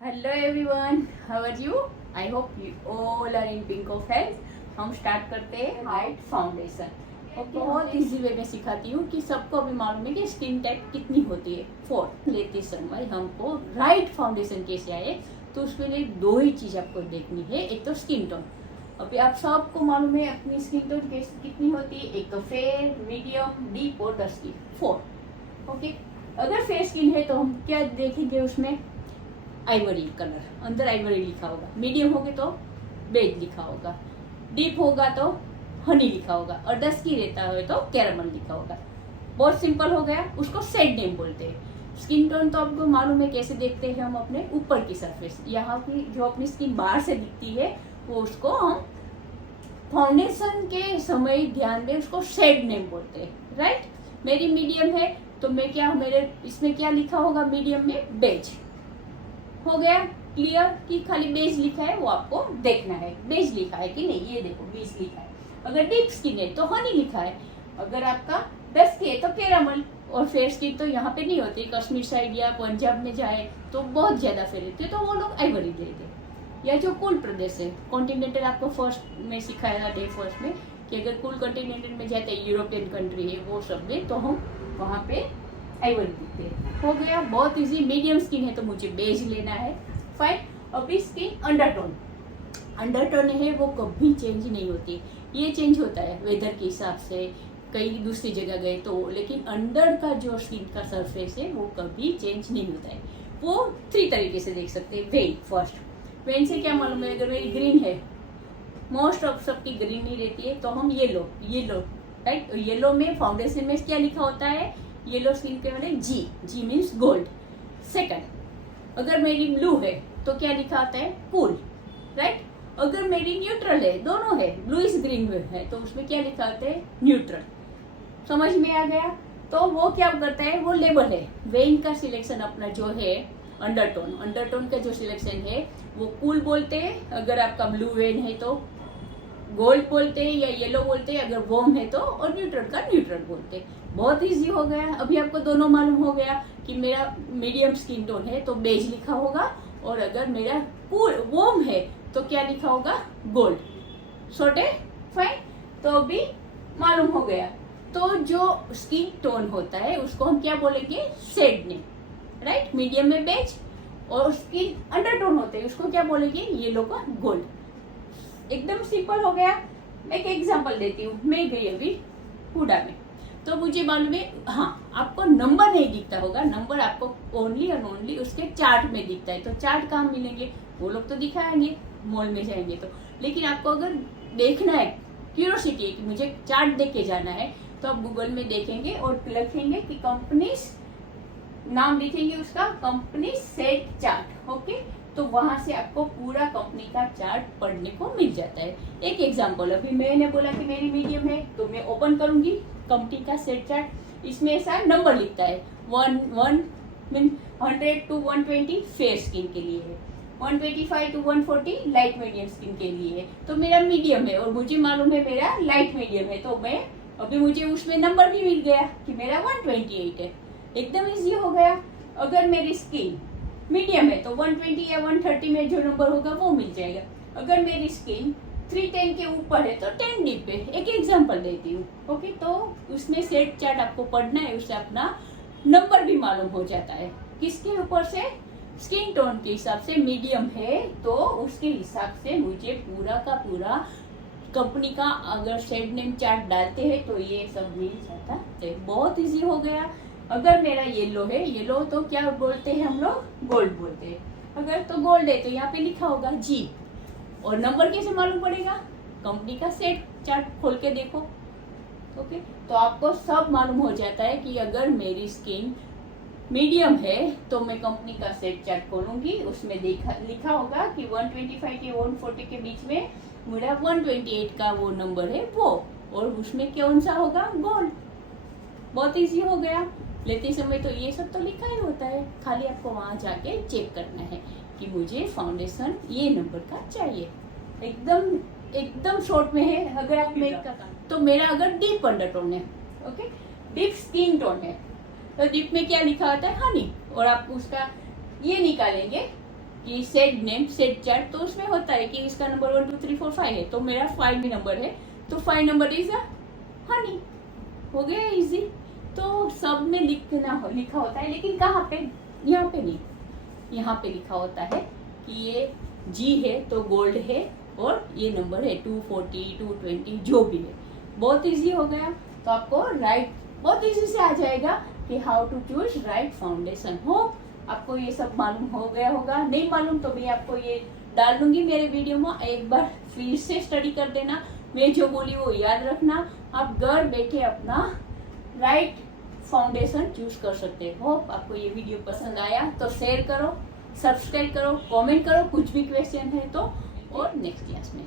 Hello everyone, how are you? I hope you all are in pink of health. हम start करते हैं right foundation. और बहुत easy way में सिखाती हूँ कि सबको अभी मालूम है कि स्किन टाइप कितनी होती है। 4 लेते समय हमको राइट फाउंडेशन कैसे आए, तो उसके लिए 2 ही चीज आपको देखनी है। एक तो स्किन टोन, अभी आप सबको मालूम है अपनी स्किन टोन कितनी होती है। एक तो फेयर, मीडियम, डीप और डस्की, 4। ओके, अगर फेयर स्किन है तो हम क्या देखेंगे उसमें? आइवरी कलर, अंदर आइवरी लिखा होगा। मीडियम होगे तो बेज लिखा होगा, डीप होगा तो हनी लिखा होगा, और डस्की रहता है तो कैरमल लिखा होगा। बहुत सिंपल हो गया, उसको शेड नेम बोलते हैं। स्किन टोन तो आपको मालूम है कैसे देखते हैं हम अपने ऊपर की सरफेस, यहाँ की जो अपनी स्किन बाहर से दिखती है वो उसको हम फाउंडेशन के समय ध्यान में उसको शेड नेम बोलते हैं। राइट, मेरी मीडियम है तो मैं क्या, मेरे इसमें क्या लिखा होगा? मीडियम में बेज। हो गया क्लियर कि खाली बेज लिखा है वो आपको देखना है, बेज लिखा है कि नहीं, ये देखो बेज लिखा है। अगर डीप स्किन है तो हनी लिखा है, अगर आपका डस्की है तो कैरामल, और फेयर स्किन तो यहाँ पे नहीं होती। कश्मीर साइड या पंजाब में जाए तो बहुत ज्यादा फेयर रहते तो वो लोग आइवरी लेते। या जो कूल प्रदेश है, कॉन्टिनेंटल आपको फर्स्ट में सिखाया था डे फर्स्ट में कि अगर कूल कॉन्टिनेंटल में जाते हैं, यूरोपियन कंट्री है वो सब में, तो हम वहाँ पे आइवरी दिखते हैं। हो गया बहुत इजी। मीडियम स्किन है तो मुझे बेज लेना है। फाइन, अभी स्किन अंडरटोन, अंडरटोन है वो कभी चेंज नहीं होती। ये चेंज होता है वेदर के हिसाब से, कहीं दूसरी जगह गए तो, लेकिन अंडर का जो स्किन का सरफेस है वो कभी चेंज नहीं होता है। वो 3 तरीके से देख सकते हैं। वेन, फर्स्ट वेन से क्या मालूम है? अगर मेरी ग्रीन है, मोस्ट ऑफ सबकी ग्रीन ही रहती है, तो हम येलो, येलो राइट, येलो में फाउंडेशन में क्या लिखा होता है? येलो स्किन के वाले जी, जी मीन्स गोल्ड। सेकंड, अगर मेरी ब्लू है तो क्या लिखा होता है? कूल। राइट, अगर मेरी न्यूट्रल है, दोनों है, ब्लू इज ग्रीन है, तो उसमें क्या लिखा होता है? न्यूट्रल। समझ में आ गया? तो वो क्या करता है? वो लेबल है। वेन का सिलेक्शन अपना जो है, अंडरटोन, अंडरटोन का जो सिलेक्शन है वो कूल बोलते हैं। अगर आपका ब्लू वेन है तो गोल्ड बोलते हैं या येलो बोलते हैं, अगर वॉर्म है तो, और न्यूट्रल का न्यूट्रल बोलते हैं। बहुत इजी हो गया। अभी आपको दोनों मालूम हो गया कि मेरा मीडियम स्किन टोन है तो बेज लिखा होगा, और अगर मेरा कूल वॉर्म है तो क्या लिखा होगा? गोल्ड। छोटे फाइन, तो अभी मालूम हो गया। तो जो स्किन टोन होता है उसको हम क्या बोलेंगे? Shade name. राइट, मीडियम में बेज, और स्किन अंडरटोन होते हैं उसको क्या बोलेंगे? येलो का गोल्ड। एकदम सिंपल हो गया। मैं एक एग्जांपल देती हूँ। मैं गई अभी हुडा में, तो मुझे मालूम है, हाँ आपको नंबर नहीं दिखता होगा, नंबर आपको ओनली एंड ओनली उसके चार्ट में दिखता है। तो चार्ट कहाँ मिलेंगे? वो लोग तो दिखाएंगे मॉल में जाएंगे तो, लेकिन आपको अगर देखना है, क्यूरियोसिटी है कि मुझे चार्ट देख के जाना है, तो आप गूगल में देखेंगे और लिखेंगे कि कंपनी, नाम लिखेंगे उसका, कंपनी सेट चार्ट। ओके, तो वहां से आपको पूरा कंपनी का चार्ट पढ़ने को मिल जाता है। एक एग्जांपल, अभी मैंने बोला कि मेरी मीडियम है तो मैं ओपन करूंगी कंपनी का सेट चार्ट। इसमें ऐसा नंबर लिखता है 1 मीन 100 to 120 फेयर स्किन के लिए है, 125 to 140 लाइट मीडियम स्किन के लिए है। तो मेरा मीडियम है और मुझे मालूम है मेरा लाइट मीडियम है, तो मैं अभी मुझे उसमें नंबर भी मिल गया कि मेरा 128 है। एकदम इजी हो गया। अगर मेरी स्किन मीडियम है तो 120 या 130 में जो नंबर होगा वो मिल जाएगा। अगर मेरी स्किन 310 के ऊपर है तो 10 डीप पे। एक एग्जांपल देती हूँ। ओके, तो उसमें सेट चार्ट आपको पढ़ना है, उससे अपना नंबर भी मालूम हो जाता है। किसके ऊपर से? स्किन टोन के हिसाब से। मीडियम है तो उसके हिसाब से मुझे पूरा का पूरा कंपनी का अगर शेड नेम चार्ट डालते हैं तो ये सब मिल जाता है। बहुत इजी हो गया। अगर मेरा येलो है, येलो तो क्या बोलते हैं हम लोग? गोल्ड बोलते हैं। अगर तो गोल्ड है तो यहाँ पे लिखा होगा जी, और नंबर कैसे मालूम पड़ेगा? कंपनी का सेट चार्ट खोल के देखो। ओके, तो आपको सब मालूम हो जाता है कि अगर मेरी स्किन मीडियम है तो मैं कंपनी का सेट चार्ट खोलूंगी, उसमें लिखा होगा कि 125 के 140 के बीच में मेरा 128 का वो नंबर है वो, और उसमें कौन सा होगा? गोल्ड। बहुत इजी हो गया। लेते समय तो ये सब तो लिखा ही होता है, खाली आपको वहां जाके चेक करना है कि मुझे फाउंडेशन ये नंबर का चाहिए। एकदम एकदम शॉर्ट में है। अगर आप मेक का काम, तो मेरा अगर डीप अंडरटोन है, ओके, डीप स्किन टोन है, तो डीप में क्या लिखा होता है? हनी, और आप उसका ये निकालेंगे कि सेट नेम सेट चैट, तो उसमें होता है कि इसका नंबर 1 2 3 4 5 है, तो मेरा 5 भी नंबर है, तो 5 नंबर इज हनी। हो गया इजी। तो सब में लिखा होता है, लेकिन कहाँ पे? यहाँ पे नहीं, यहाँ पे लिखा होता है कि ये जी है तो गोल्ड है, और ये नंबर है 240 220 जो भी है। बहुत इजी हो गया। तो आपको राइट बहुत इजी से आ जाएगा कि how to choose right foundation. हो आपको ये सब मालूम हो गया होगा। नहीं मालूम तो मैं आपको ये डाल दूंगी मेरे वीडियो में, एक बार फिर से स्टडी कर देना। मैं जो बोली वो याद रखना, आप घर बैठे अपना राइट फाउंडेशन चूज कर सकते हो। आपको ये वीडियो पसंद आया तो शेयर करो, सब्सक्राइब करो, कमेंट करो, कुछ भी क्वेश्चन है तो, और नेक्स्ट क्लास में